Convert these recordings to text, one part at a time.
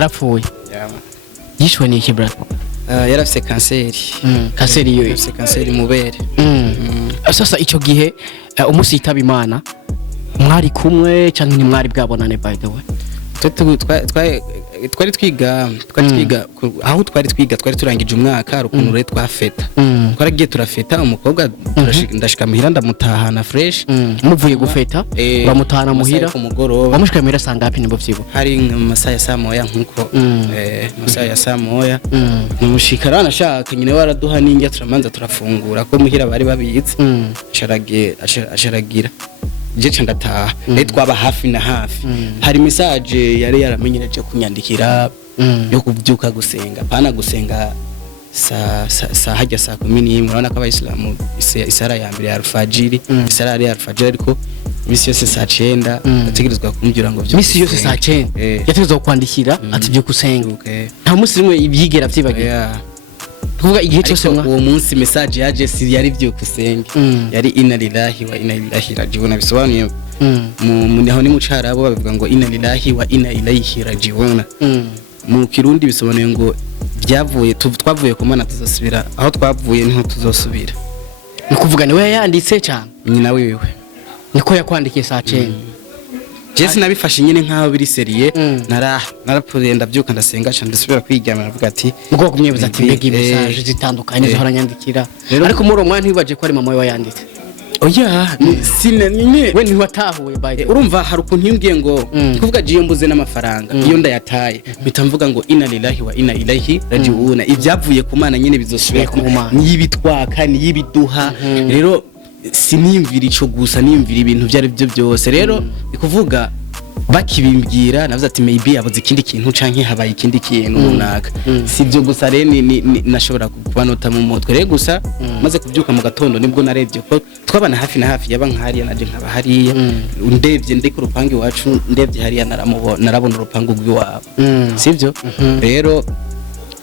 yarapfuye yishwe ni iki brother yarafise kanseri kanseri yo yarafise kanseri mubere sasa ico gihe umunsi yitaba Imana mwari kumwe canke ni mwari bwabonane by the way twari twiga aho twari turangije umwaka rukuntu re twafeta twaragiye turafeta umukobwa ndashika muhira ndamutahana fresh muvuye gufeta bamutahana muhira bamushika muhira sanga hapi nimbo vyibo hari masaha ya saa moya nkuko masaha ya saa moya numushika nashaka nyine waraduha ninjya turamanza turafungura ko muhira bari babitse asharagira jeje ndataha twaba hafi na hafi hari message yari yaramenyereje kunyandikira yo kubyuka gusenga pana gusenga sa hajya saa 11 urabona ko abayisilamu isara ya mbere ya alfajiri isara ya alfajiri ariko misi yose saa 9 ategerezwa kumbyura ngo misi yose saa 9 yategerezwa kwandikira ati byo gusenga nta musi rimwe ibyigera vyibagiye kuvuga igihe cyose uwo munsi message yaje si yari byo kusenga yari inna lillahi wa inna ilaihi rajiun bisobanuye mu naho ni mucarabo bavuga ngo inna lillahi wa inna ilaihi rajiun mu kirundi bisobanuye ngo byavuye twavuye ku Mana tuzosubira aho twavuye niho tuzosubira ni kuvuga ni we yanditse cyane nyina wiwe niko yakwandikiye saa 10 Jesse nabifashe nyine nkaho biri seriye narapfuye ndabyuka ndasenga cyane ndasubira kwiryama navuga ati ubwo kumyebuza ati mbega message zitandukanye zahora nyandikira ariko muri umwana ntibaje ko ari mama we yanditse oya sinanyine we ntiwatahuye baye urumva hari ukuntu yimbwiye ngo kuvuga jiyo mbuze n'amafaranga iyo ndayataye mpita mvuga ngo inna lillahi wa inna ilaihi rajiun ibyavuye ku Mana nyine bizosubira ku Mana niyibitwaka niyibiduha rero sinimvira ico gusa nimvira ibintu byari byo byose rero bikuvuga bakibimbwira navuze ati maybe abuze ikindi kintu canke habaye ikindi kintu runaka sivyo gusa rero nashobora kubanota mu mutwe rero gusa maze kubyuka mu gatondo nibwo narebye ko twabana hafi na hafi yaba nkariya naje nkaba hariya ndebye ndi ku rupangu iwacu ndebye hariya narabona urupangu rw'iwabo sivyo rero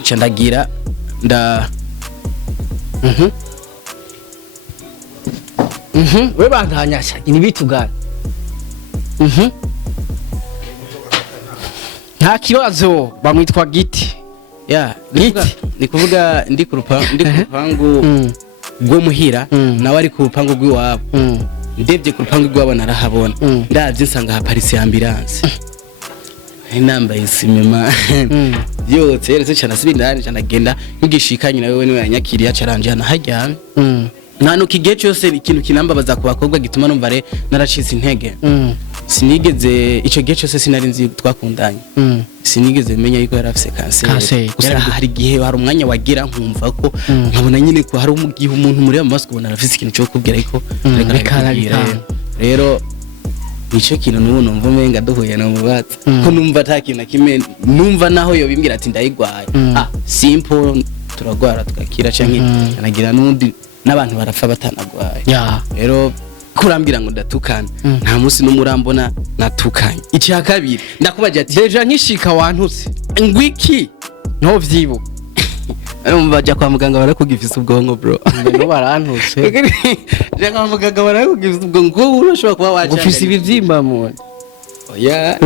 candagira we bandanyasha ini bitugana nta kibazo bamwitwa giti ni kuvuga ndi ku rupangu rwo muhira nawe ari ku rupangu rw'iwabo ndebye ku rupangu rw'iwabo narahabona ndavye nsanga haparitse ambulance nambaye isimema yose yeretse cyane asibindani cyane agenda nkigishikanye nawe niwe yanyakiriye acaranje hana hajyame nano kigihe cyose ikintu kinambabaza ku bakobwa gituma numva re naracitse intege sinigeze ico gihe cyose sinari nzi twakundanye sinigeze menya yuko yarafise kanseri gusa hari gihe hari umwanya wagira nkumva ko nkabona nyine ko hari umugihe umuntu muri amaso kubona arafise ikintu cyo kubwira ariko rero nico kintu nubu numva umenga duhuye no mubatse ko numva atakintu nakime numva naho yo bimbwira ati ndayigwaye simple turagwara tukakira canke anagira nundi n'abantu barapfa batanagwaye rero kurambira ngo ndatukana nta musi n'umurambona natukanye icya kabiri ndakubaje ati deja nkishika wantutse ngwiki no vyibo arumva baje kwa muganga barakugifisa ubwonko bro no barantutse je kwa muganga barakugifisa ubwonko urashobora kuba waje ufise ibivyimba mu oya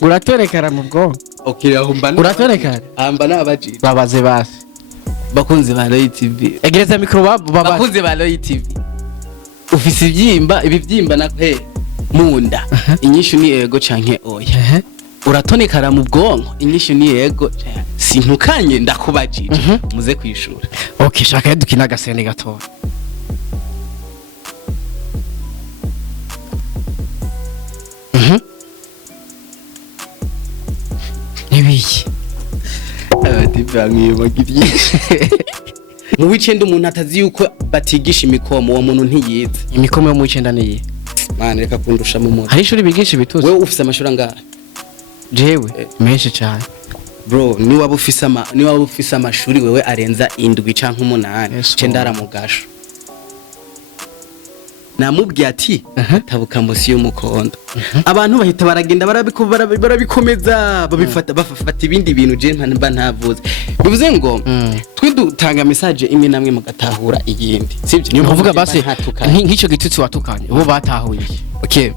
uratorekara mu bwonko okay aho mbana uratorekara amba nabaje babaze base bakunze ba Roy TV egereza mikro bakunze ba Roy TV ufise ibivyimba na munda inyishu ni ego canke oya uratonekara mu bwonko inyishu ni ego sintukanye ndakubajije muze kwishura okay shaka dukina agasene gato nibiki abatipangiye bagiriye mu wicenda umuntu atazi yuko batigisha imikomo uwo muntu ntiyize imikomo yo mu wicenda niye mana reka kundusha mu mutwe hari ishuri bigisha ibituzi wewe ufise amashuri angahe jewe menshi cyane bro ni waba ufise amashuri wewe arenza 7 canke 8 cendara mu gasho namubwiye ati tabuka musi y'umukondo abantu bahita baragenda barabikomeza bafata ibindi bintu je mba ntavuze bivuze ngo twidutanga message imwe namwe mugatahura iyindi sibyo niyo kuvuga base nk'icyo gitutsi watukanye bo batahuye okay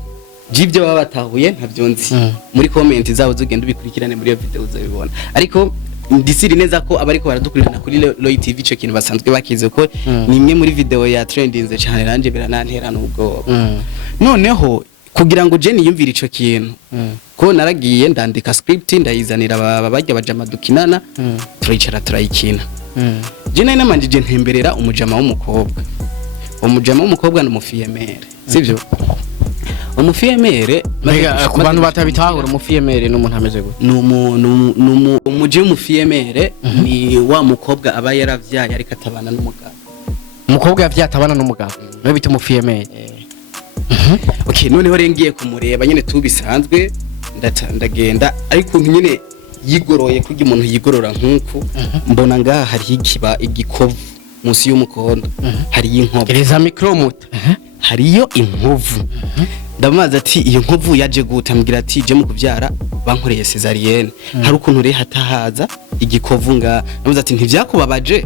jibyo baba batahuye ntavyo nzi muri comment zawo zugenda ubikurikirane muri iyo video uzabibona ariko ndisiri neza ko abariko baradukurikirana kuri Loy TV ico kintu basanzwe bakize ko ni imwe muri video ya trendinze cyane nanje biranantera n'ubwo noneho kugira ngo je niyumvire ico kintu ko naragiye ndandika script ndayizanira babajya bajama dukinana turicara turayikina je nari namanjije ntemberera umujama w'umukobwa n'umufiyemere sivyo umufiyemere ku bantu batabitahura umufiyemere n'umuntu ameze gute umuje w'umufiyemere ni wa mukobwa aba yaravyaye ariko atabana n'umugabo umukobwa yavyaye atabana n'umugabo no bita umufiyemere okay noneho rengiye kumureba nyene tubisanzwe ndagenda ariko nyene yigoroye kugira umuntu yigorora nkuko mbona ngaha hari igikovu musi y'umukondo hari inkovu gereza micromote hariyo inkovu ndamaze ati iyo nkovu yaje gutambira ati je mu kuvyara bankoreye cesarienne hari ukuntu re hatahaza igikovu nga ndamaze ati ntivyakubabaje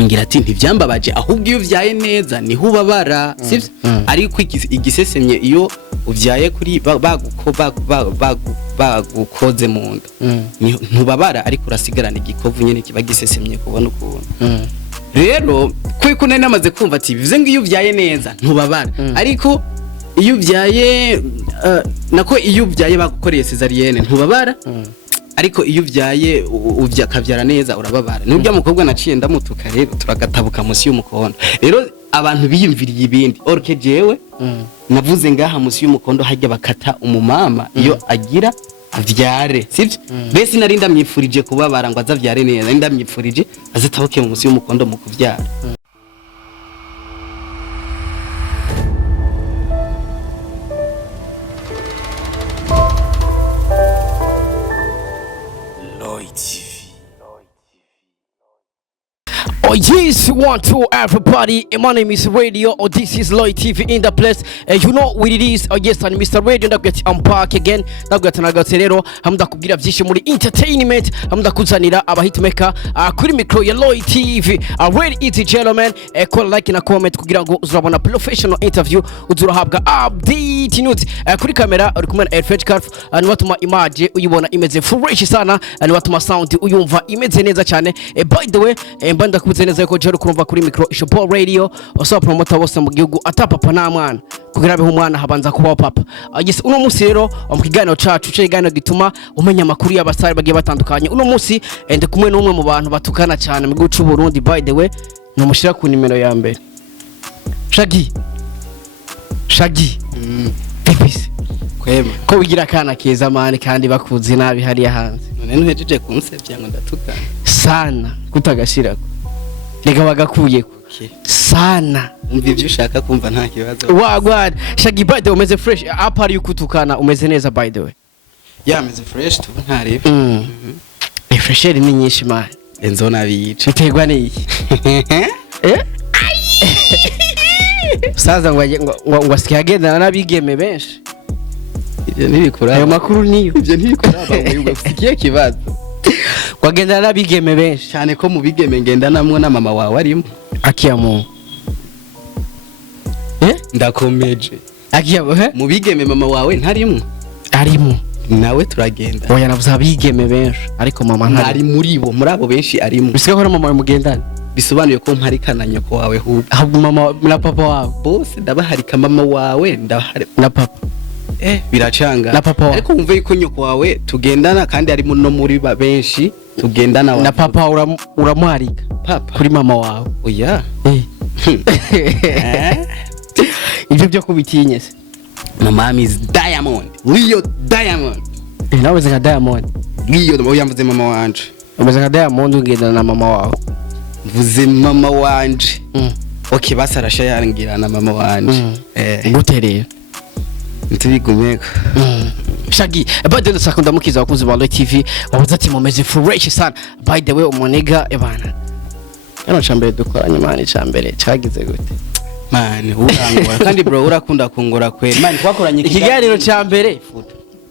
ngira ati ntivyambabaje ahubwo iyo vyaye neza ni hubabara sivyo ariko igisesemye iyo uvyaye kuri bagukoze mu nda ntubabara ariko urasigarana igikovu nyene kiba gisesemye kubona ukuntu rero kwiko nari namaze kumva ati bivuze ngo iyo uvyaye neza ntubabara ariko iyo uvyaye nako iyo uvyaye bagukoreye cesarienne ntubabara ariko iyo uvyaye kavyara neza urababara nubwo umukobwa naciye ndamutuka rero turagatabuka musi y'umukondo rero abantu biyumviriye ibindi orke jewe navuze ngaha musi y'umukondo hajya bakata umumama iyo agira avyare sivyo bese nari ndamyifurije kubabara ngo azavyare neza nari ndamyifurije azatabuke musi y'umukondo mu kuvyara Oh yes, 1, 2, everybody. My name is Radio. Oh, this is Loy TV in the place. You know what it is. Oh yes, and Mr. Radio. I'm back again. Nagatse rero hamda kugira vyinshi muri entertainment. Hamda kuzanira abahitmaker kuri micro ya Loy TV. Ready it gentlemen. Call like na comment kugira ngo uzurabona professional interview. Uzurahabwa update news. Kuri kamera uri kumwe na Airfetch Carf. Ni watuma image uyibona imeze fresh sana. Ni watuma sound uyumva imeze neza cyane. By the way, mbanda neza yuko jero kurumva kuri micro Ishopo Radio osaba promoter bose mu gihugu atapapa na mwana kugira beho umwana habanza kuba papa yes uno musi rero mu kiganiro cacu cegano gituma umenya makuru y'abasare bagiye batandukanye uno musi ende kumwe n'umwe mu bantu batukana cyane mu gihugu cy'u Burundi by the way no mushira ku nimero ya mbere Chaggy pipisi kwema ko wigira kana keza mani kandi bakuzi nabi hari hanze none ntuhejeje kunsevya ngo ndatukana sana kutagashirako Lega bagakuyeko sana umva ivyo ushaka kumva nta kibazo wagwana Chaggy by the way umeze fresh apari yukutukana umeze neza by the way yameze fresh tu ntarebe fresher ni nyinshi man enzona biyica biterwa n'iki saza ngo asikagenda nabigeme benshi ivyo ntibikura ayo makuru niyo ivyo ntibikura ngo ufikiye kibazo kwagenda nabigeme benshi cyane ko mu bigeme ngenda namwe na mama wawe arimo akiyamu ndakomeje akiyamu mu bigeme mama wawe ntarimo arimo nawe turagenda oya navuze abigeme benshi ariko mama ntari muri bo muri abo benshi arimo bisiga ko mama mugendana bisobanuye ko mparikananye ko wawe ahubwo mama na papa wawe bose ndabaharika mama wawe ndahari na papa biracanga na papa ariko umve yuko nyoko wawe tugendana kandi arimo no muri benshi tugendana na papa uramwarika papa kuri mama wawe oya ibyo byo kubitinye se mama is Diamond Leo Diamond nawe zenga Diamond Leo yamvuze mama wanje umeze nka Diamond ungendana na mama wawe mvuze mama wanje okay basarasha yarangira na mama wanje guterera ntibigumeko Chaggy by the way sakunda mukiza wakunze ba Loy TV wabuze ati mumeze fresh sana by the way umunega ebana Ano chambere dukoranye mani chambere cagize gute man urangora kandi bro urakunda kungora kweli man twakoranye ikiganiro cambere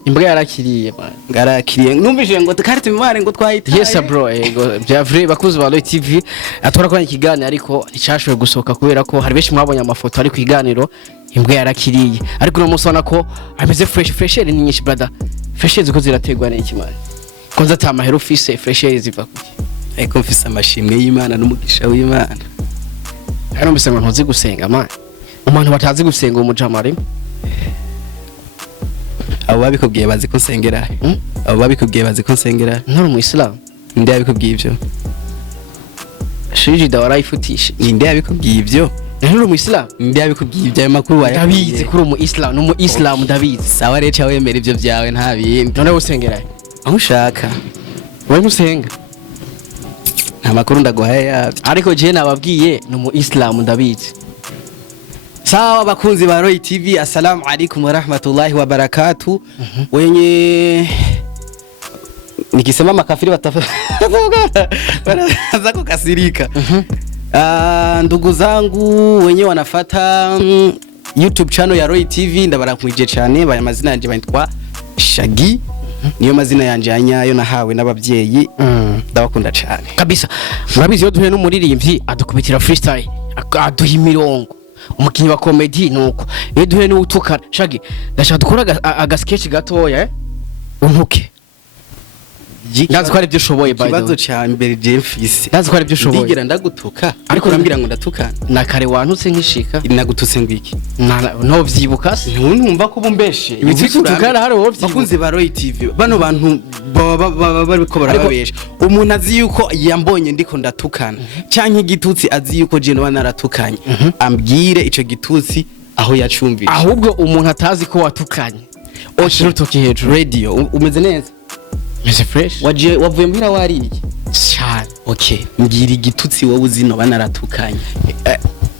imbwa yarakiriye man ngarakiriye numvije ngo karite mimare ngo twahita yes bro ego byavre bakuze ba Loy TV atwarakoranye ikiganiro ariko nicashwe gusoka kubera ko hari benshi mwabonye amafoto ari kwiganiro imbwa yarakiriye ariko no musona ko ameze fresh ni nyinshi brother fresh ziko zirategwa n'iki man konza tamahero ufise fresh ziva kuki ariko mfise amashimwe y'Imana n'umugisha w'Imana hano mbise ngo ntuzi gusenga man umuntu batazi gusenga umujamari abo babikubwiye bazi ko nsengera abo babikubwiye bazi ko nsengera nturi mu Islam ninde yabikubwiye ibyo shiji da warayifutisha ninde yabikubwiye ibyo nturi mu Islam ninde yabikubwiye ibyo ayo makuru waye ndabizi kuri mu Islam no mu Islam ndabizi sawa rero cyawe wemera ibyo byawe nta bindi none usengera aho ushaka wowe musenga nta makuru ndaguhaye yabyo ariko je nababwiye no mu Islam ndabizi. Sawa bakunzi ba Roy TV, assalamu alaikum wa rahmatullahi wa barakatuh. Wenye nikisema makafiri wataanza kukasirika. Ndugu zangu wenye wanafata YouTube channel ya Roy TV ndabarakwije cyane baya mazina yanje bayitwa Chaggy. Niyo mazina yanje anyayo nahawe n'abavyeyi. Ndabakunda cyane. Kabisa. Murabizi yo duhe n'umuririmbyi adukubitira freestyle aduha imirongo. Umukinyi wa comedy nuko iyo duhe n'utukana Chaggy ndashaka dukora agasketch gatoya untuke ndazi ko ari byo ushoboye by the way kibazo cyane mbere Jemfisi ndazi ko ari byo ushoboye ndigera ndagutuka ariko urambira ngo ndatukana na kare wantutse nkishika nagututse ngwiki no vyibuka se ntunumva ko bumbeshe ibitukana hari wo bakunze ba Roy TV bano bantu bariko barababesha umuntu azi yuko yambonye ndiko ndatukana canke igitutsi azi yuko je no naratukanye ambwire ico gitutsi aho yacumbije ahubwo umuntu atazi ko watukanye oshiro toki hejuru radio umeze neza meze fresh wavuye muhira wariye cyane okay mbwira igitutsi wowe uzino banaratukanye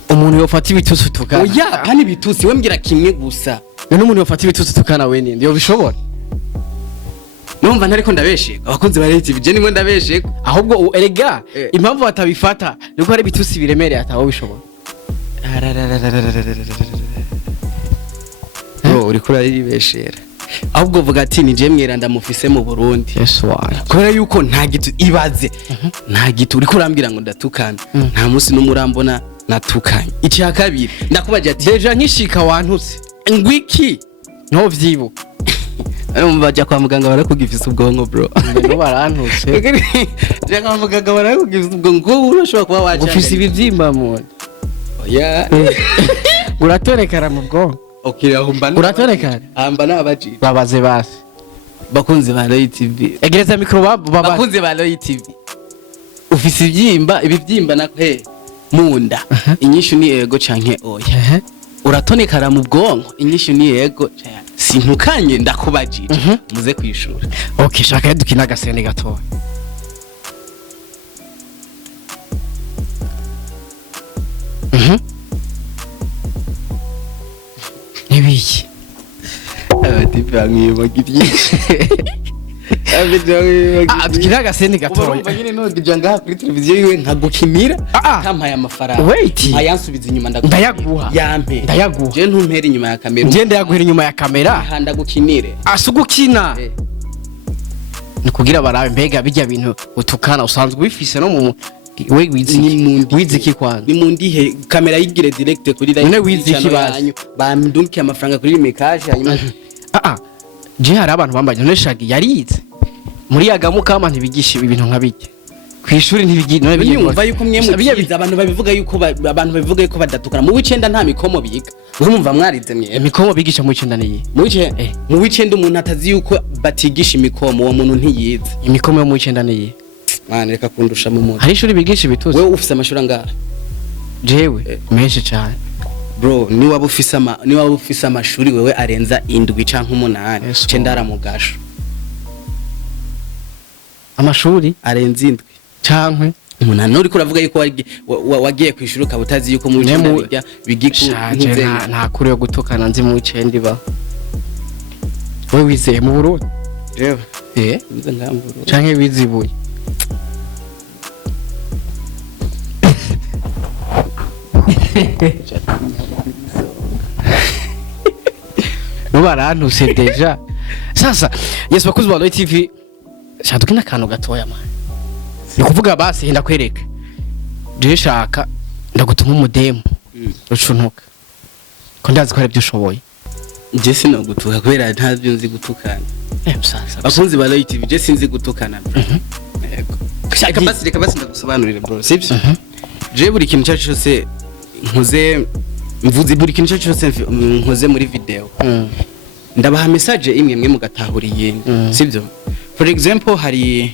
umuntu yofata ibitutsi tukana oya hani bitutsi we mbwira kimwe gusa none umuntu yofata ibitutsi tukana we ninde yo bishobora numva ntariko ndabesheka abakunzi baretse bije nimwe ndabesheka ahubwo erega impamvu batabifata nuko ari bitutsi biremereye ataho bishobora bro uri kuri ribeshera ahubwo vuga ati ni je mwera ndamufise mu Burundi yes why kubera yuko nta gitu ibaze nta gitu uri kurambira ngo ndatukana nta musi n'umurambona natukanye iki ya kabiri ndakubaje ati deja nkishika wantutse ngwiki no vyibuka bajya kwa muganga barakugifisa ubwonko bro no barantutse je kwa muganga barakugifisa ubwonko urashobora kuba waje ufise ibivyimba mu oya uratorekara mu bwonko okay ahumba uratorekara amba nabaji babaze basi bakunze ba Roy TV egereza mikro bakunze ba Roy TV ufise ibivyimba na munda inyishu ni ego canke oya uratonekara mu bwonko inyishu ni ego sintukanye ndakubajije muze kwishura okay shaka dukina agasene gatoya nibiki abatipe bamwibagiriye dukina agasene gatoya urumva nyine nogija ngaha kuri televiziyo yiwe nkagukimira kampaye amafaranga wait ayansubiza inyuma ndayaguha yampe ndayaguha je ntumpera inyuma ya kamera je ndayaguhira inyuma ya kamera ndagukinire asugukina nukugira barabe mbega bijya bintu utukana usanzwe bifise no mu we wiziki kwanza ni mundihe kamera yigire direct kuri live none wiziki banyu bamdunkiye amafaranga kuri message hanyuma je hari abantu bambaye none Chaggy yarize muri yagamu kama ntibigisha ibintu nkabijye kwishuri ntibigi none biyumva yuko mwe mubiza abantu babivuga yuko badatukana mu wicenda nta mikomo biga urumva mwarize mwe imikomo bigisha mu wicenda niyi mu wicenda umuntu atazi yuko batigisha imikomo uwo muntu ntiyize imikomo yo mu wicenda niyi mwana reka kundusha mu muntu hari ishuri bigisha ibituzi wewe ufise amashuri angahe jewe menshi cyane bro ni waba ufise amashuri wewe arenza 7 canke 8 cendara mu gasho amashuri arenza 7 canke umunani uri kuravuga yuko wagiye kwishura ukabutazi yuko mu wicenda bigiku nta kuri yo gutukana nzi mu wicenda iba wewe wizeye mu Burundi jewe nze ngamburu canke wizibuye nubarantuse deja sasa yes bakuzi ba Roy TV shadukina kantu gatoya man ni kuvuga basi henda kwereka je shaka ndagutuma umudemo ucuntuka ko ndazi ko ari byo ushoboye je sinogutuka kubera ntavyo nzi gutukana sasa bakunzi ba Light TV je sinzi gutukana yego reka basi ndagusobanurira bro sibyo je buri kintu cyacu cyose mvuze buri kintu cyacu cyose nkoze muri video ndabaha message imwe mugatahura iyindi sibyo for example hari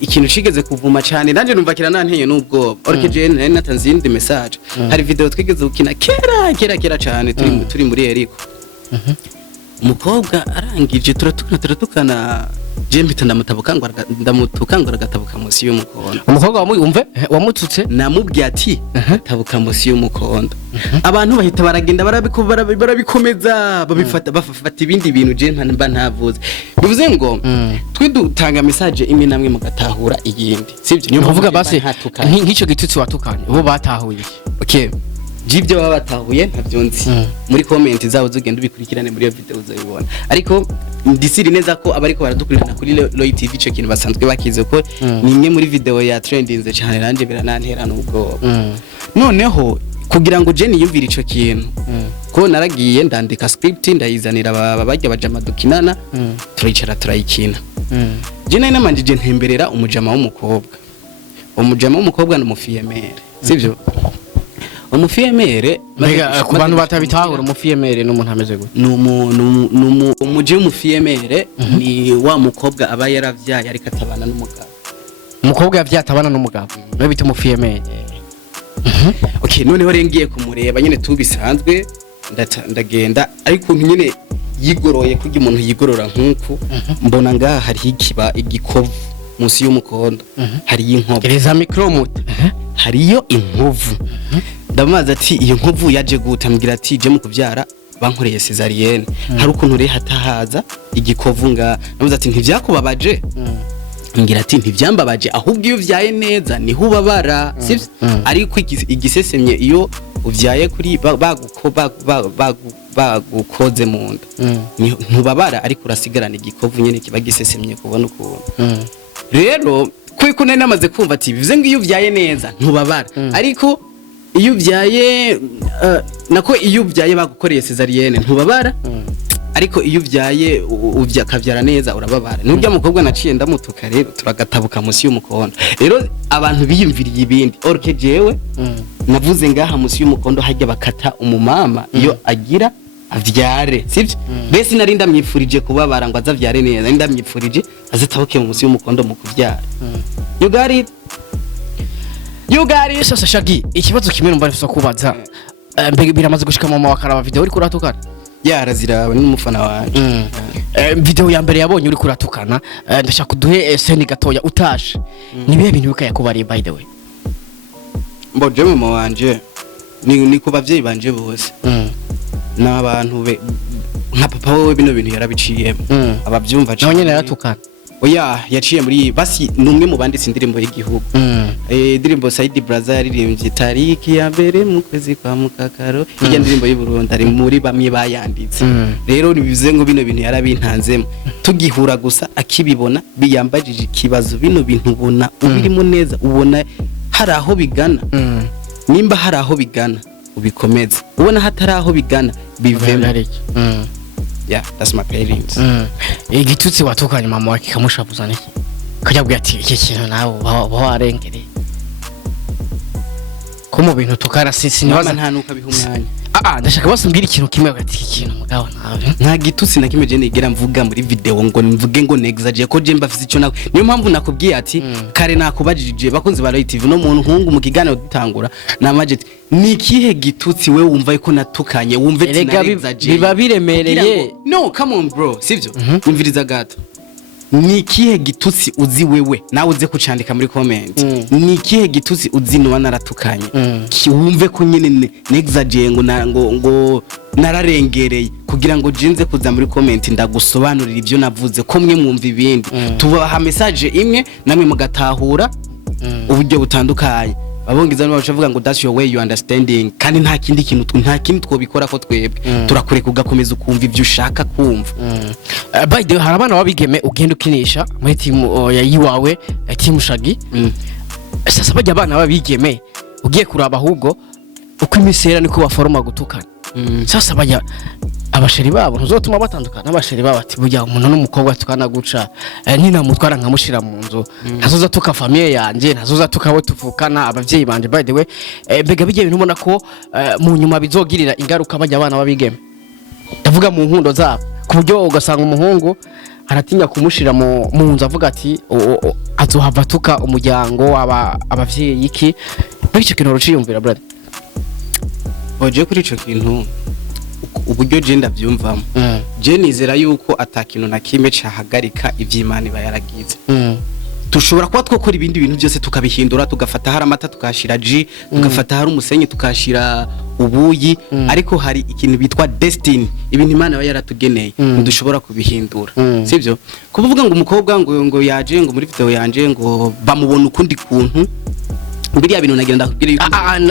ikintu cigeze kuvuma cyane nanje numva kirananteye nubwo orkeje nari natanze indi message hari video twigeze gukina kera cyane turi muri Eriko umukobwa arangije turatukana je mpita ndamutukangura agatabuka munsi y'umukondo umukobwa wamututse namubwiye ati tabuka munsi y'umukondo abantu bahita baragenda barabikomeza bafata ibindi bintu je mba ntavuze bivuze ngo twidutanga message imwe namwe mugatahura iyindi sivyo niyo kuvuga basi nk'icyo gitutsi watukanye bo batahuye okay jibyo baba batahuye ntavyo nzi muri comment zawo zugenda ubikurikirane muri iyo video uzabibona ariko ndisiri neza ko abariko baradukurikirana kuri Light TV cyo kintu basanzwe bakize ko ni imwe muri video ya trendinze cyane nanje biranantera nubwo noneho kugira ngo je niyumvire ico kintu ko naragiye ndandika script ndayizanira babajya bajama dukinana turicara turayikina je nari namanjije ntemberera umujama w'umukobwa n'umufiyemere sivyo umufiyemere ku bantu batabitahura umufiyemere n'umuntu ameze gute umuje w'umufiyemere ni wa mukobwa aba yaravyaye ariko atabana n'umugabo umukobwa yavyaye atabana n'umugabo no bita umufiyemere okay noneho rengiye kumureba nyene tubisanzwe ndagenda ariko nyene yigoroye kugira umuntu yigorora nkuko mbona ngaha hari igikovu munsi y'umukondo hari inkovu gereza micromute hariyo inkovu ndamaze ati iyo nkovu yaje gutambwira ati je mu kuvyara bankoreye cesarienne hari ukuntu re hatahaza igikovu nga namaze ati ntivyakubabaje ngira ati ntivyambabaje ahubwo iyo vyaye neza niho ubabara sivyo ariko igisesemye iyo uvyaye kuri bagukoze mu nda ntubabara ariko urasigarana igikovu nyene kiba gisesemye kubona ukuntu rero kwiko nari namaze kumva ati bivuze ngo iyo uvyaye neza ntubabara ariko iyo uvyaye nako iyo uvyaye bagukoreye cesarienne ntubabara ariko iyo uvyaye kavyara neza urababara nubwo umukobwa naciye ndamutuka rero turagatabuka munsi y'umukondo rero abantu biyumviriye ibindi orke jewe navuze ngaha munsi y'umukondo hajya bakata umumama iyo agira avyare sivyo bese nari ndamyifurije kubabara ngo azavyare neza nari ndamyifurije azitabuke munsi y'umukondo mu kuvyara you got it sasa Chaggy ikibazo kimwe numva nifisa kubaza mbega biramaze gushika mama wakaraba video uri kuratukana yaraziraba n'umufana wanje video ya mbere yabonye uri kuratukana ndashaka kuduhe seni gatoya utashe nibihe bintu bikaya kubari by the way mboje mama wanje ni ku bavyeyi banje bose n'abantu nka papa wewe bino bintu yarabiciyemo abavyumva cyane nyene yaratukana oya yaciye muri basi numwe mu banditse indirimbo y'igihugu indirimbo Saidi Braza yaririmbye tariki ya mbere mu kwezi kwa mukakaro iyo ndirimbo y'u Burundi ari muri bamwe bayanditse rero nibivuze ngo bino bintu yarabintanzemo tugihura gusa akibibona biyambajije ikibazo bino bintu ubona ubirimo neza ubona hari aho bigana nimba hari aho bigana ubikomeza ubona hatari aho bigana bivemo yeah that's my parents igitutsi watukanye mama wake kamushavuza niki kajabwiye ati iki kintu nawe bawarengere ko mu bintu tukara sisi nibaza ntanuka bihumyanya ndashaka basumbira ikintu kimwe ati iki kintu mugabo nawe nta gitutsi na kimwe je nigera mvuga muri video ngo mvuge ngo nexagire ko je mbafise ico nawe niyo mpamvu nakubwiye ati kare nakubajije bakunze ba Light TV no muntu hungu mu kiganiro dutangura na majeti ni kihe gitutsi we wumva ko natukanye wumve ati nexagire biba biremereye no come on bro sivyo imviriza gato ni kihe gitutsi uzi wewe nawe uze kucandika muri comment ni kihe gitutsi uzi no naratukanye wumve ko nyene nexagire ngo nararengereye kugira ngo jinze kuza muri comment ndagusobanurira ivyo navuze ko mwe mwumva ibindi tubaha message imwe namwe mugatahura uburyo butandukanye babongiza bavuga ngo that's your way you understanding kandi nta kindi kintu twobikora ko twebwe turakure kugakomeza ukumva ivyo ushaka kumva by the way hari abana babigeme ugenda ukinisha muri team ya yiwawe team Chaggy sasa bajya abana babigeme ugiye kuraba ahubwo uko imisera niko baforoma gutukana sasa bajya abasheri babo ntuzotuma batandukana n'abasheri babo ati burya umuntu n'umukobwa tukanaguca nina mutwara nkamushira mu nzu ntazoza tuka famille yanje ntazoza tukabo tuvukana abavyeyi banje by the way mbega bijye bintu ubona ko mu nyuma bizogirira ingaruka bajya abana babigeme ndavuga mu nkundo zabo ku buryo ugasanga umuhungu aratinya kumushira mu nzu avuga ati azohava tuka umuryango abavyeyi iki bityo kintu ruciyumvira brother oje kuri ico kintu uburyo je ndavyumvamo je nizera yuko atakintu na kimwe cahagarika ivy'Imana bayaragize tushobora kuba twokora ibindi bintu byose tukabihindura tugafata hari amata tukashira ji tugafata hari umusenyi tukashira ubuyi ariko hari ikintu bitwa destiny ibintu Imana yaratugeneye ntidushobora kubihindura sivyo kuvuga ngo umukobwa ngo yaje ngo muri video yanje ngo bamubona ukundi kuntu biriya bintu nagira ndakubwira yuko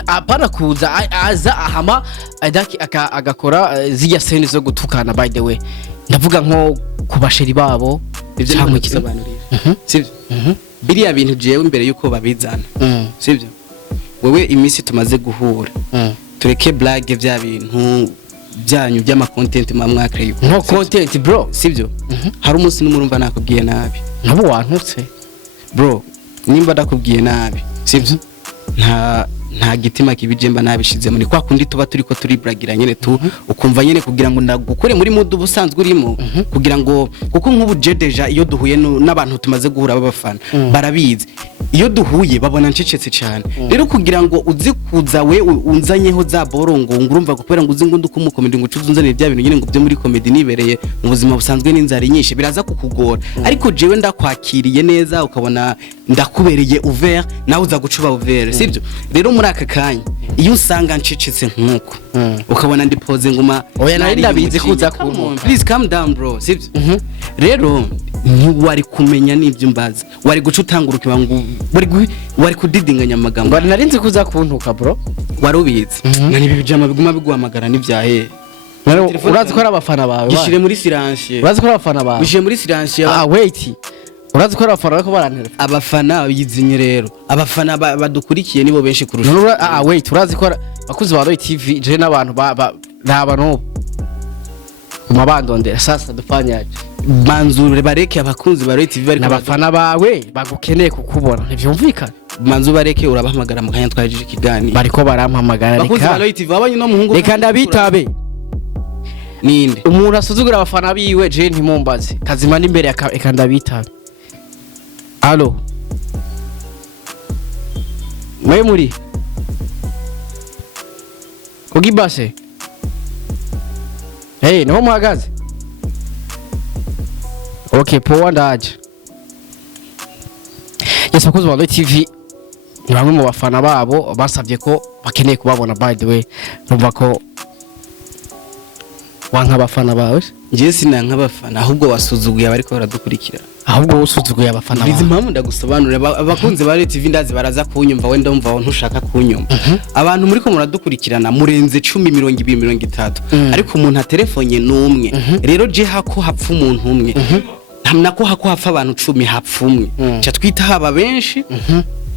apana kuza aza ahama adaki agakora zijya sene zo gutukana by the way ndavuga nko kubasheri babo ivyo cyangwa kisobanurira sivyo biriya bintu jewe imbere yuko babizana sivyo wewe imisi tumaze guhura tureke blague vya bintu byanyu by'ama content mwakre yuko no content bro sivyo hari umunsi n'umurumva nakubwiye nabi nabo wantutse bro nimba ndakubwiye nabi sivyo nta gitima kibijemba nabishize muri kwa kundi tuba turiko turi bragira nyene tu ukumva nyene kugira ngo ndagukore muri mudu busanzwe urimo kugira ngo kuko nk'ubu je deja iyo duhuye n'abantu tumaze guhura babafana barabizi iyo duhuye babona ncecetse cyane rero kugira ngo uzi kuza we unzanyeho za borongo ngurumva kubera ngo uzi ngo nduko comedy ngo cuzunzane bya bintu nyene ngo byo muri comedy nibereye mu buzima busanzwe n'inzara nyinshi biraza kukugora ariko jewe ndakwakiriye neza ukabona ndakubereye ouvert nawe uza gucuba ouvert sivyo rero muri aka kanya iyo usanga ncecetse nkuko ukabona ndi pose nguma oya nari ndabizi kuza kuntu please calm down bro sivyo rero wari kumenya n'ibyo mbaza wari guca utanguruka ngo wari kudidinganya amagambo ngo narinzi kuza kuntuka bro wari ubizi nani bijama biguma biguhamagara n'ivyahe urazi ko ari abafana bawe gishire muri silence urazi ko ari abafana bawe gishire muri silence wait urazi ko ari abafana ko barantera abafana bizinye rero abafana badukurikiye nibo benshi kurusha wait urazi ko bakuzi ba Roy TV je n'abantu n'abantu umabandondera sasa dufanyaje manzure bareke abakunzi ba Roy TV bari abafana bawe bagukeneye kukubona ntivyumvikana manzu bareke urabahamagara mu kanya twajije ikigani bariko barampamagara bakunzi ba Roy TV abanye no muhungu reka ndabitabe ninde umuntu asuzugura abafana biwe je ntimumbaze kazima n'imbere eka ndabitabe allo mwe muri kugibase hey no muhagaze okay poa ndaje yes bakoze ba TV ni bamwe mu bafana babo basavye ko bakeneye kubabona by the way numva ko wanka abafana bawe ngiye sinanka abafana ahubwo wasuzuguye abari ko baradukurikira ahubwo usuzuguye abafana bawe bizi mpamvu ndagusobanurira abakunzi ba TV ndazi baraza kunyumva wenda umva aho ntushaka kunyumva abantu muri ko muradukurikirana murenze 10 20 30 ariko umuntu aterefone numwe rero je hako hapfa umuntu umwe ntamna ko hako hapfa abantu 10 hapfa umwe cha twita haba benshi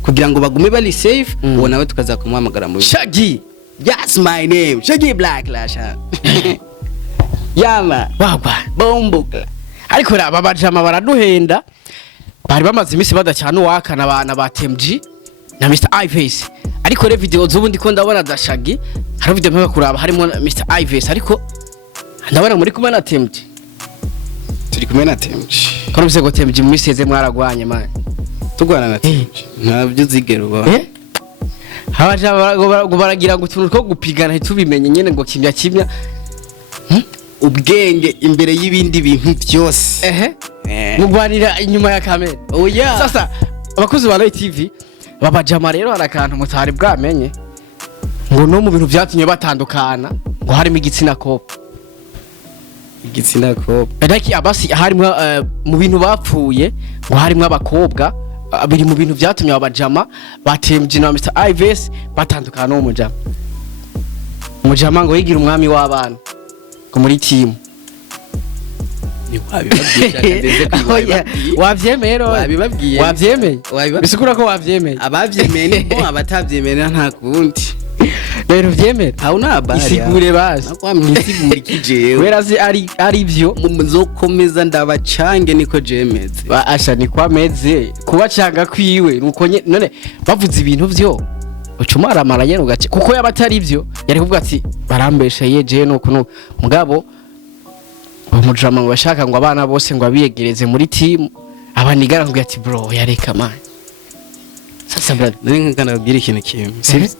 kugira ngo bagume bali safe uwo nawe tukaza kumuhamagara mu Chaggy that's my name Chaggy Black Lasha yama wagwa bombukla ariko aba bajama baraduhenda bari bamaze imisi badacyana uwakana abana ba TMG na Mr Ivy's ariko re video z'ubundi ko ndabona da Chaggy hari video mpaka kuraba harimo Mr Ivy's ariko ndabona muri kumwe na TMG turi kumwe na TMG ko nubise go TMG mu miseze mwaragwanye man tugwana na TMG ntabyo zigero ba habajama baragira gutuntu ko gupigana ntitubimenye nyene ngo kimya ubwenge imbere y'ibindi bintu byose mugwanira inyuma ya kamera oya sasa abakozi ba Roy TV babajama rero harakantu mutari bwamenye ngo no mu bintu byatumye batandukana ngo harimo igitsina kopo ariko abasi harimo mu bintu bapfuye ngo harimo abakobwa biri mu bintu byatumye abajama batemje na Mr Ivy's batandukana no mujama ngo yigira umwami w'abana ko muri team ni wabibabwiye wavyemeye wavyemeye bisikura ko wavyemeye abavyemeye ni bo abatavyemeye nta kundi rero vyemera hauna habari isigure basi nakwamye isigure ikijewe wera si ari byo muzokomeza ndabacange niko jemeze asha ni kwameze kubacanga kwiwe nuko none bavuze ibintu vyo ucumara maranye ugace kuko yaba atari byo yari kuvuga ati barambeshe je nuko mugabo umujama ngo bashaka ngo abana bose ngo abiyegereze muri team abanigara ngo ati bro yareka man sasa brother nari nkanabwira ikintu kimwe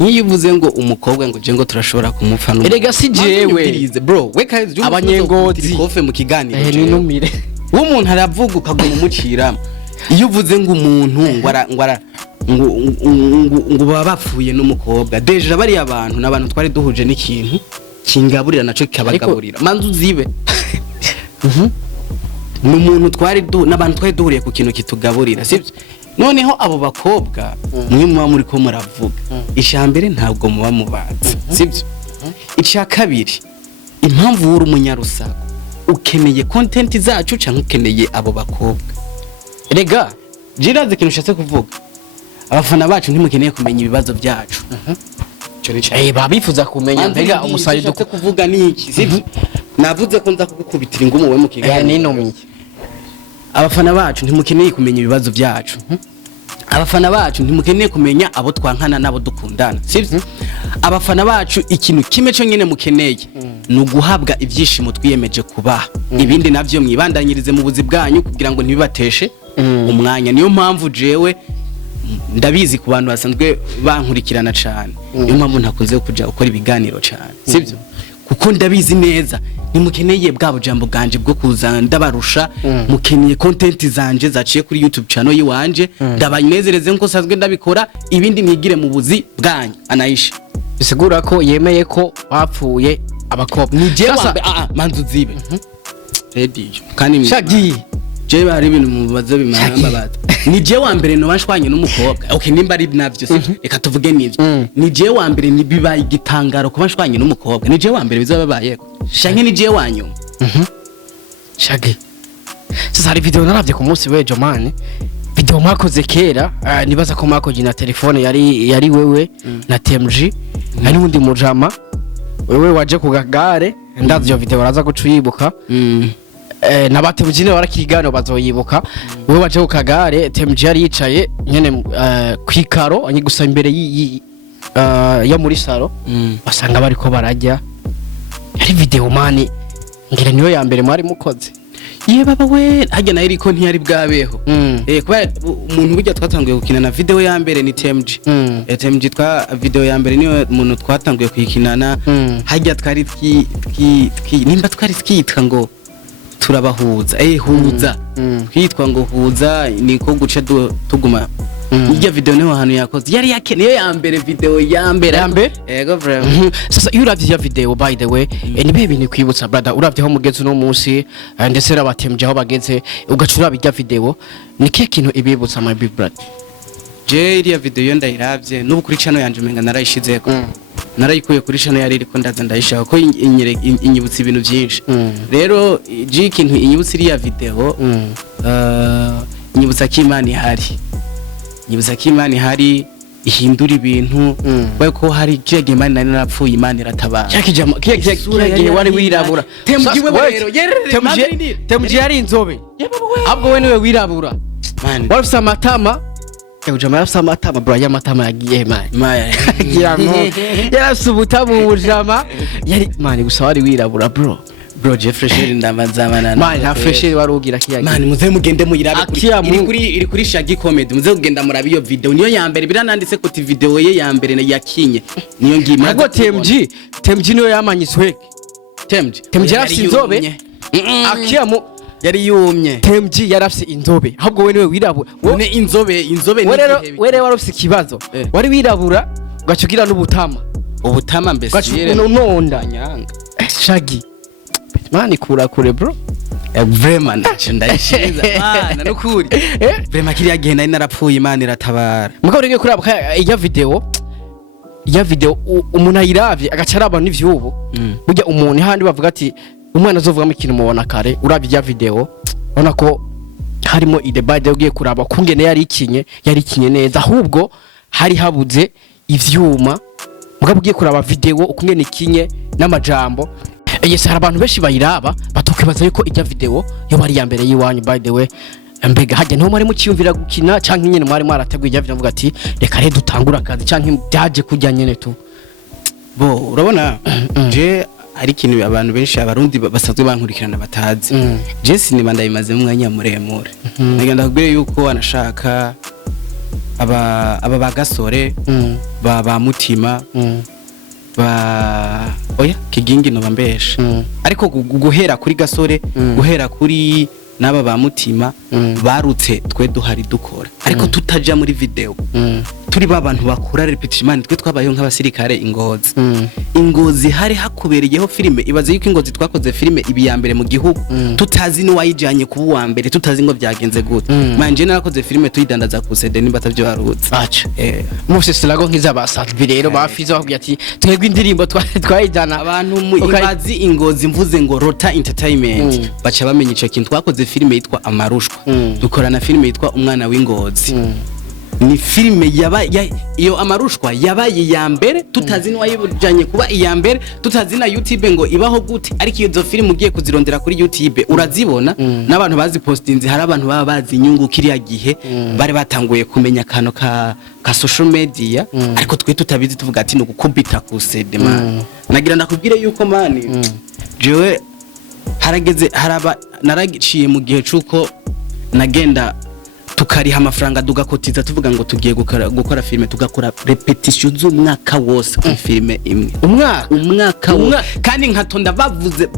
niyo uvuze ngo umukobwa ngo je ngo turashobora kumupfa no erega si jewe bro we kazi abanyengozi kofe mu kiganiro ni numire umuntu aravuga ukaguma umuciramo iyo uvuze ngo umuntu ngo baba bapfuye n'umukobwa deja bari abantu n'abantu twari duhuje n'ikintu kingaburira naco kikabagaburira manzu zibe n'umuntu n'abantu twari duhuriye ku kintu kitugaburira sibyo noneho abo bakobwa mwe muba muri ko muravuga ishambere ntabwo muba mubazi sibyo icya kabiri impamvu uri umunyarusago ukeneye content zacu cyangwa ukeneye abo bakobwa rega jiraze ikintu ushatse kuvuga abafana bacu ntimukeneye kumenya ibibazo byacu babifuza kumenya mbega umusari duko kuvuga niki sibyo navuze ko nza kugukubitira ingumu we mu kiganiro abafana bacu ntimukeneye kumenya ibibazo byacu abafana bacu ntimukeneye kumenya abo twankana nabo dukundana sibyo abafana bacu ikintu kimwe cyo nyene mukeneye ni uguhabwa ibyishimo twiyemeje kubaha ibindi navyo mwibandanyirize mu buzi bwanyu kugira ngo ntibibateshe umwanya niyo mpamvu jewe ndabizi ku bantu basanzwe bankurikirana cyane niyo mpamvu ntakunze kuja gukora ibiganiro cyane sibyo kuko ndabizi neza nimukeneye bwa bujambo bwanje bwo kuza ndabarusha mukeneye content zanje zaciye kuri YouTube channel yiwanje ndabanezereze nko sanzwe ndabikora ibindi mwigire mu buzi bwanyu anaisha bisigura ko yemeye ko bapfuye abakobwa ni je wambe manzu zibe ready kandi Chaggy je bari ibintu mu bazo bimaramba bata ni je wa mbere no bashwanye n'umukobwa okay nimba ari navyo reka tuvuge nivyo ni je wa mbere ni bibaye igitangaro kuba bashwanye n'umukobwa ni je wa mbere bizababayeko shanke ni je wanyu Chaggy sasa hari video naravye ku munsi wejo man video mwakoze kera nibaza ko mwakoze na telefone yari wewe na TMG hari undi mujama wewe waje ku gagare ndazi yo video baraza gucuyibuka nabatemjine barakigano bazoyibuka wewe waje ku kagare TMG yari yicaye nyene kwikaro anyi gusa imbere yo muri salo basanga bariko barajya yari video mani ngira niyo ya mbere mwari mukoze ye baba we hajya nayo iriko ntiyari bwabeho kuba umuntu burya twatanguye gukina na video ya mbere ni TMG TMG twa video ya mbere niyo umuntu twatanguye kuyikinana hajya twari nimba twari twitwa ngo turabahuza huza twitwa ngo huza niko guca tuguma ijya video niho hano yakoze yari yakeneye ya mbere video ya mbere yego vraiment sasa iyo uravye ya video by the way nibe bintu kwibutsa brother uravye aho mugeze no munsi ndetse rabatemje aho bageze ugacura bijya video nike kintu ibibutsa my big brother je iriya video ndayiravye n'ubu kuri channel yanje menga narayishizeko narayikuye kuri channel yari iriko ndaza ndayishaka ko inyibutsa ibintu byinshi rero je ikintu inyibutsa iriya video inyibutsa kimani hari nyibuza ko Imana ihari ihindura ibintu ko hari Chaggy Imana nari narapfuye Imana iratabara kiye wari wirabura temji yari inzobe ahubwo we niwe wirabura warufisa amatama ujama yarafisa amatama bro y'amatama yagiye man yarasubuta mu bujama yari man gusa wari wirabura bro je fresher ndamazamana man ha fresher warugira kiyagiye man muze mugende muyirabe iri kuri Chaggy comedy muze kugenda murabe iyo video niyo ya mbere birananditse ko video ye ya mbere yakinye niyo ngima ngo TMG niyo yamanyiswe TMG yarafise inzobe akiyamu yari yumye TMG yarafise inzobe ahubwo we niwe wirabura wone inzobe ni were warufise kibazo wari wirabura gacugira n'ubutama mbese nonda nyanga Chaggy mani kure bro vraiment ndayishiza mana nukuri vraiment kiriya gihe nari narapfuye Imana iratabara mugabo rege kuri iya video umuntu ayiravye agacaraba n'ivyubo burya umuntu handi bavuga ati umwana azovugamo ikintu mubona kare uravye iya video ubona ko harimo idebade ugiye kuraba kungene yari ikinye neza ahubwo hari habuze ivyuma mugabo ugiye kuraba video ukungene kinye n'amajambo yes hari abantu benshi bayiraba batukibaza yuko ijya video yo bari ya mbere yiwanyu by the way mbega hajya niho mwari mucyumvira gukina canke nyene mwari mwarateguye ijya video mvuga ati reka rero dutangura akazi canke byaje kujya nyene tu bo urabona je hari ikintu abantu benshi abarundi basanzwe bankurikirana batazi je sinema ndayimaze mu mwanya muremure nagenda kubwire yuko anashaka aba bagasore ba mutima ba oya kigingi no bambesha ariko guhera kuri gasore guhera kuri naba ba mutima barutse twe duhari dukora ariko tutaja muri video turi babantu bakora repetition twe twabayeho nk'abasirikare ingozi hari hakubereyeho filime ibaze yuko ingozi twakoze filime ibi ya mbere mu gihugu tutazi no wayijanye kuba wa mbere tutazi ngo byagenze gute manje narakoze filime tuyidandaza ku CD nimba tavyo barutse acha mose selago nkiza basatbi rero bafize bakubya ati twebwe indirimbo twayijana abantu mu ibazi ingozi mvuze ngo Rota Entertainment baca bamenye ico kintu twakoze filime yitwa Amarushwa dukorana filime yitwa Umwana w'Ingozi ni filime iyo Amarushwa yabaye ya mbere tutazi no wayibujanye kuba iya mbere tutazi na YouTube ngo ibaho gute ariko iyo filime ugiye kuzirondera kuri YouTube urazibona n'abantu bazi postinze hari abantu baba bazi inyungu kiriya gihe bari batanguye kumenya kano ka social media ariko twe tutabizi tuvuga ati no gukubita ku CD man nagira ndakubwire yuko mani jewe harageze haraba naragiye mu gihe cuko nagenda tukariha amafaranga dugakotiza tuvuga ngo tugiye gukora filime tugakora repetition z'umwaka wose ku filime imwe umwaka kandi nkatonda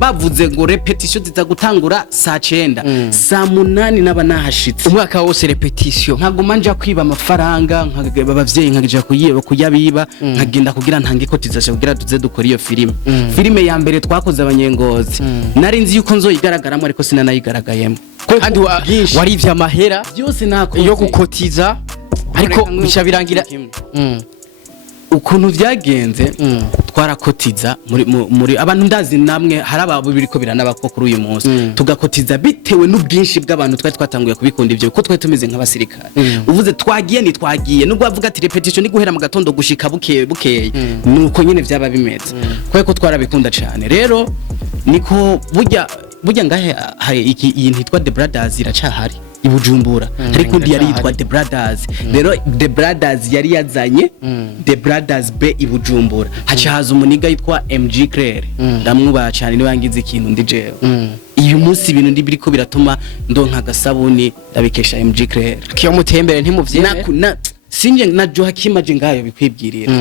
bavuze ngo repetition zitagutangura saa 9 saa 8 naba nahashitse umwaka wose repetition ntago manje kwiba amafaranga nkagaba abavyeyi nkagija kuyabiba nkagenda kugira ntange kotiza kugira tuze dukora iyo filime ya mbere twakoze abanyengozi nari nzi yuko nzoyigaragaramwe ariko sinanayigaragayemo kandi warivye amahera byose nako yo gukotiza ariko bishabirangira ukuntu byagenze twarakotiza muri abantu ndazi namwe hari ababo biriko biranabako kuri uyu munsi tugakotiza bitewe n'ubwinshi bw'abantu twari twatanguye kubikunda ivyo kuko twari tumeze nk'abasirikare uvuze twagiye nubwo bavuga ati repetition ni guhera mu gatondo gushika bukeye nuko nyene byaba bimeze ko twarabikunda cyane rero niko burya ngahe iyi ntitwa The Brothers iracahari ibujumbura ariko ndi yari yitwa The Brothers rero The Brothers yari yazanye The Brothers B ibujumbura hacahaza umuniga yitwa MG Claire ndamwubaha cyane niwe yangize ikintu ndi jewe uyu munsi ibintu ndi biriko biratuma ndonka gasabuni ndabikesha MG Claire kiyo mutembere ntimuvyene sinje na Joachim aje ngayo bikwibwirira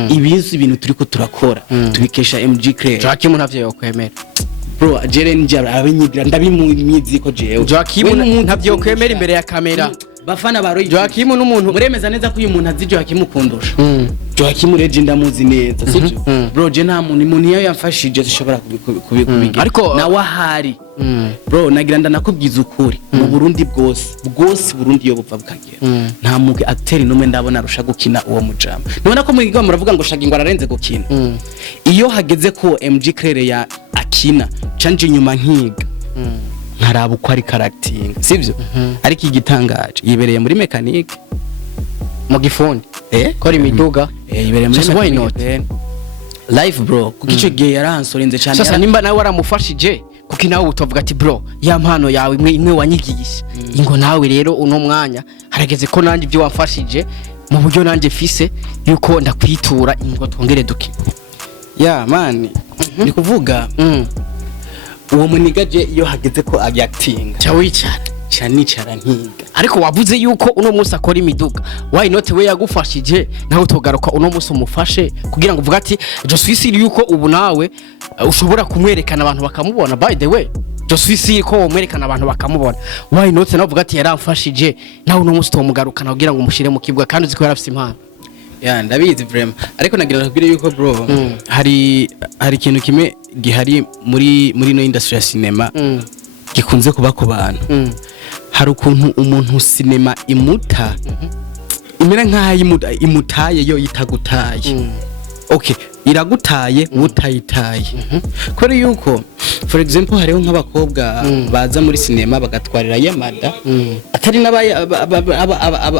ibintu turiko turakora tubikesha MG Claire Joachim ntavyo yokwemera bro jere njara abenyigira ndabimwizi ko jewe Joachim ntavyo kwemera imbere ya kamera bafana baro Joachim n'umuntu muremeza neza ko uyu muntu azi Joachim ukundusha Joachim reje ndamuzi neza sivyo bro je nta muntu iyo yamfashije zishobora kubigira ariko na wahari bro nagira ndanakubwiza ukuri mu Burundi bwose Burundi yo bupfa bukagera nta muge acteur numwe ndabona arusha gukina uwo mujama nibona ko mu muravuga ngo Chaggy ngo ararenze gukina iyo hageze ko MG Claire ya akina canje nyuma nkiga nkaraba uko ari characting sivyo ariko igitangaje yibereye muri mechanique mu gifundi kora imiduga yibereye muri why not live bro kuko ico gihe yaransorenze cyane sasa nimba nawe waramufashije kuko nawe utovuga ati bro ya mpano yawe imwe wanyigisha ingo nawe rero uno mwanya harageze ko nanje ibyo wamfashije mu buryo nanje fise yuko ndakwitura ingo twongere duki man ni kuvuga uwo munigaje iyo hageze ko acting cyanicara nkiga ariko wavuze yuko uno munsi akora imiduga why not we yagufashije nawe utogaruka uno munsi umufashe kugira ngo uvuga ati je suis sûr yuko ubu nawe ushobora kumwerekana abantu bakamubona by the way je suis sûr ko umwerekana abantu bakamubona why not nawe uvuga ati yaramfashije nawe uno munsi tomugarukana kugira ngo umushire mu kibuga kandi uziko yarafise impano ndabizi vraiment ariko nagira nakubwire yuko bro hari ikintu kimwe gihari muri no industry ya cinema gikunze kuba ku bantu hari ukuntu umuntu cinema imuta imera nkaho imutaye yo itagutaye okay iragutaye utayitaye kore yuko for example hariho nk'abakobwa baza muri cinema bagatwarira yamada atari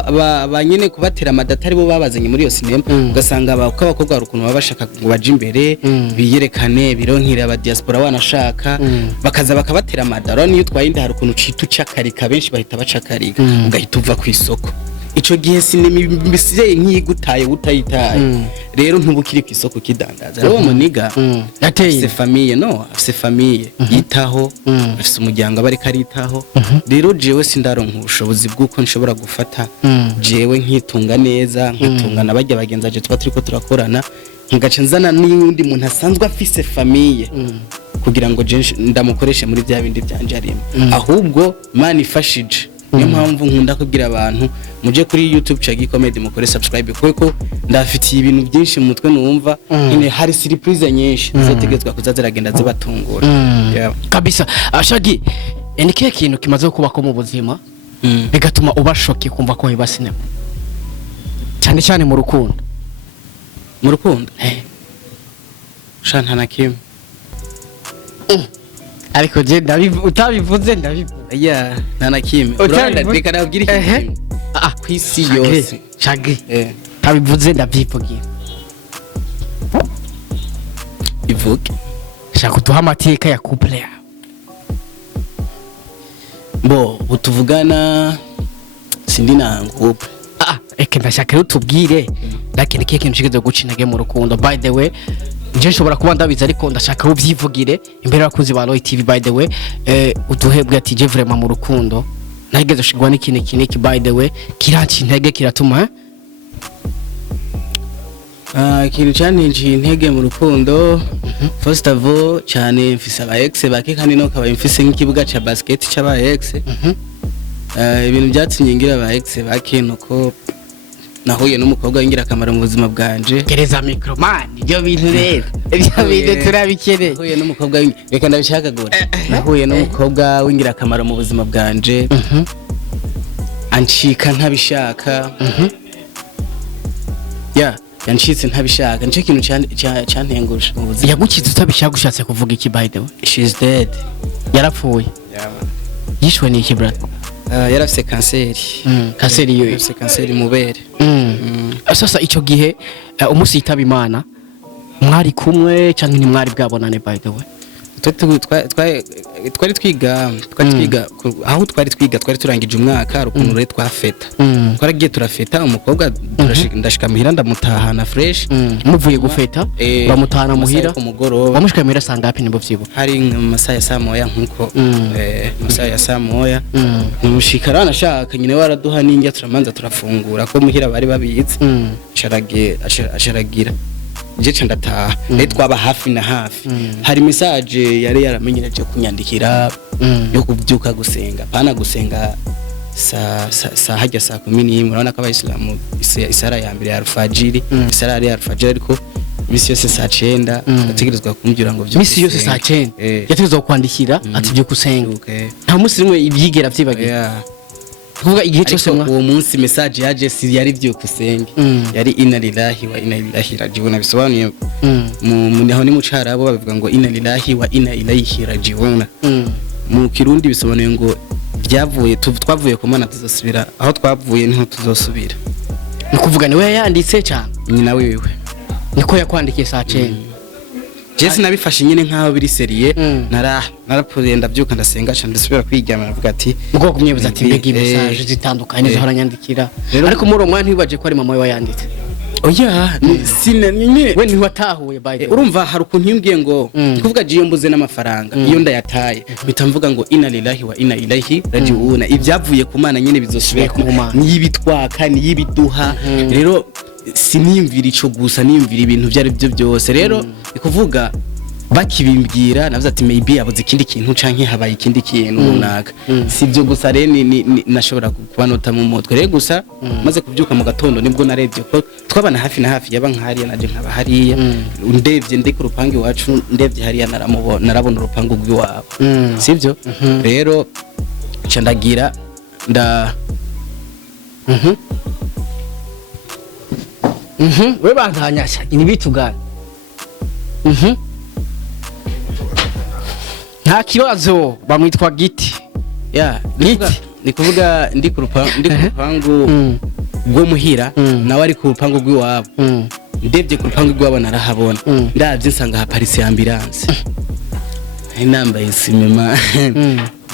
n'abanyene kubatera amada atari bo babazanye muri iyo cinema ugasanga abakobwa barukuntu babashaka ngo baje imbere biyerekane bironkira aba diaspora wanashaka bakaza bakabatera amada rero niyo twayinde harukuntu citu cakarika benshi bahita bacakarika ugahita uva ku isoko ico gihe sinema mbisiye nk'igutaye utayitaye rero ntubukiri ku isoko kidandaza rero muniga afise famille no afise famille yitaho afise umuryango abari karitaho rero jewe sindaronka ubushobozi bw'uko nshobora gufata jewe nkitunga neza nkitunga nabajya bagenzaje twa turiko turakorana ngaca nzana n'undi muntu asanzwe afise famille kugira ngo je ndamukoreshe muri bya bindi byanje arimo ahubwo manifashije niyo mpamvu nkunda kubwira abantu muje kuri YouTube Chaggy comedy mukore subscribe kuko ndafitiye ibintu byinshi mu mutwe numva ine hari surprise nyinshi zotegetswe kuzaziragenda zibatungura kabisa. Chaggy enike kintu kimaze kuba ko mu buzima bigatuma ubashoke kumva ko hiba sinema cyane cyane mu rukundo shana nakimwe ariko je utabivuze ndabivuze ntanakimwe uranda reka nabwira iki kwisi yose Chaggy tabivuze ndabyivugira ivuge shaka kutuha amateka ya couple ya bo utuvugana sindi na couple eke ndashaka rero tubwire lakini kintu kigeze gucinage mu rukundo by the way nje nshobora kuba ndabiza ariko ndashaka ubyivugire imbere y'abakunzi ba Roy TV by the way uduhebwe ati je vraiment mu rukundo nageze shigwa n'iki by the way kiranci intege kiratuma ikintu cyantinjiye intege mu rukundo first of all cyane mfise aba ex bake kandi no kaba mfise nk'ikibuga ca basket c'aba ex ibintu byatinye ngira aba ex bake nuko nahuye n'umukobwa wingira akamaro mu buzima bwanje gereza micro man ibyo bintu rero ibyo bintu turabikeneye nahuye n'umukobwa reka ndabishaka gute nahuye n'umukobwa wingira akamaro mu buzima bwanje ancika ntabishaka yancitse ntabishaka nico kintu cyantengusha mu buzima yagukize utabishaka gushatse kuvuga iki by the way she's dead yarapfuye yishwe ni iki brother yarafise kanseri kanseri yo yarafise kanseri mubere sasa ico gihe umunsi yitaba Imana mwari kumwe canke ntimwari bwabonane by the way twari twiga aho twari turangije umwaka rukuntu rero twafeta twaragiye turafeta umukobwa ndashika muhira ndamutahana fresh muvuye gufeta bamutahana muhira bamushika muhira sanga hapi nimbo vyibuka hari amasaha ya saa moya nkuko amasaha ya saa moya umushikara anashaka nyine waraduha n'injya turamanza turafungura ko muhira bari babitse asharagira je ndataha twaba hafi na hafi hari message yari yaramenyereje kunyandikira yo kubyuka gusenga pana gusenga hajya saa 11 urabona ko abayisilamu isara ya mbere ya alfajiri isara ya alfajiri ariko misi yose saa 9 ategerezwa kumbyura ngo byo misi yose saa 9 yategerezwa kwandikira ati byo kusenga nta musi rimwe ibyigera byibagiye kuvuga igihe cyose uwo munsi message yaje si yari byo kusenge yari inna lillahi wa inna ilaihi rajiun bisobanuye mu naho ni mucarabo bavuga ngo inna lillahi wa inna ilaihi rajiun mu kirundi bisobanuye ngo byavuye twavuye ku Mana tuzosubira aho twavuye niho tuzosubira ni kuvuga ni we yanditse cyane nyina wewe niko yakwandikiye saa 10 Jesse nabifashe nyine nkaho biri seriye narapfuye ndabyuka ndasenga cyane ndasubira kwiryama navuga ati ubwo kumyebuza ati mbega message zitandukanye zahora nyandikira ariko muri umwana ntibaje ko ari mama we wayanditse oya nyine we ntiwatahuye by urumva hari ukuntu yimbwiye ngo kuvuga je mbuze n'amafaranga iyo ndayataye bitamvuga ngo inna lillahi wa inna ilaihi rajiun ibyavuye ku Mana nyine bizosubira ku Mana niyibitwaka niyibiduha rero sinimvira ico gusa nimvira ibintu byari byo byose rero ikuvuga bakibimbwira navuze ati maybe yabuze ikindi kintu canke habaye ikindi kintu runaka sibyo gusa rero nashobora kubanota mu mutwe rero gusa maze kubyuka mu gatondo nibwo narebye ko twabana hafi na hafi yaba nkariya naje nkaba hariya ndevye ndi ku rupangu iwacu ndevye hariya narabona urupangu rw'iwabo sibyo rero candagira we bandanyasha ini bitugana nta kibazo bamwitwa Giti ya ni kuvuga ndi ku rupangu rwo muhira nawe ari ku rupangu rw'iwabo ndebye ku rupangu rw'iwabo narahabona ndabye nsanga haparitse ambulance nambaye sinema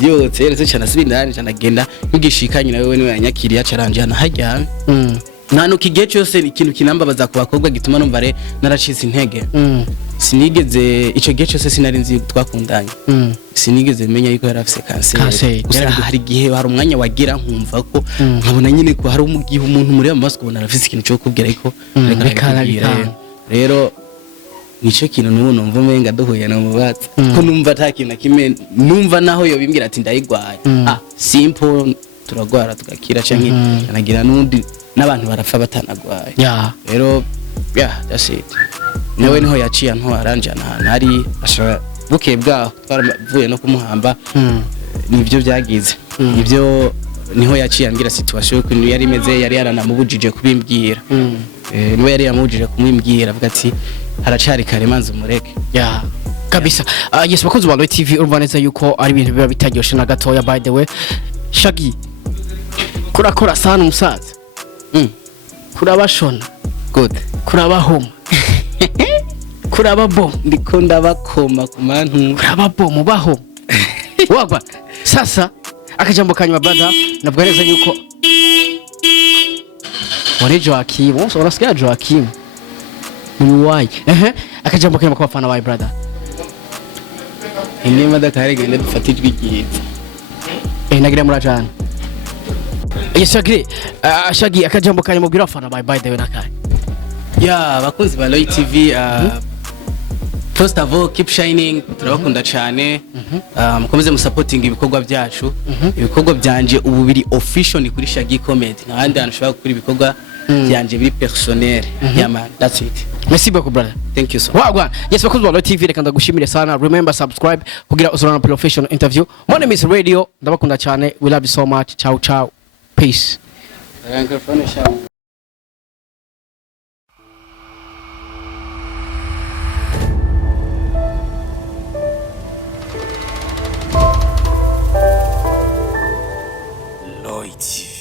yose rero cyane asibindani cyane agenda nkigishikanye nawe niwe yanyakiriye acaranje hano hajyana nano kigiye cyose ikintu kinambabaza ku bakobwa gituma numva re naracitse intege sinigeze ico gihe cyose sinari nzi twakundanye sinigeze menya yuko yari afise kanseri gusa hari gihe hari umwanya wagira nkumva ko nkabona nyine ko hari umugihe umuntu muri amaso kubona arafise ikintu cyo kubwira ariko rero nico kintu nubuno mva menga duhuye no mubatsi ko numva atakintu kimwe numva naho yo bimbwira ati ndayigwaye simple turagwara tugakira canke anagira nundi n'abantu barapfa batanagwaye rero that's it nawe niho yaciye anto aranjana ahantu ari ashobora bukeye bwaho twaravuye no kumuhamba nibyo byagize nibyo niho yaciye ambwira situation ko yari imeze yari yaranamubujije kubimbwira niwe yari yamubujije kumwimbwira avuga ati haracari kare manzi umureke kabisa yes bakoze ba TV urumva neza yuko ari ibintu biba bitaryoshe na gatoya by the way Chaggy kurakora sana umusaza kurabashona good kurabahoma kurababo ndiko ndabakoma ku mantu kurababo mubaho wagwa sasa akajambo kanyuma brother nabwo neza yuko wari Joachim urasikia Joachim why akajambo kanyuma kwa fana why brother inema dakare gende dufatijwe igihe nagira murajana yes Chaggy akajambo kanyuma bwira fana by the way nakare bakunzi ba Loy TV first of all keep shining turabakunda cyane mukomeze musupporting ibikorwa byacu ibikorwa byanje ubu biri official ni kuri Chaggy Comedy n'ahandi anashobora gukora ibikorwa byanje biri personnel man that's it merci beaucoup brother thank you so much wagwa yes bakunzi ba Loy TV reka ndagushimire sana remember subscribe kugira uzorana professional interview my name is Radio ndabakunda cyane we love you so much ciao peace Loy TV.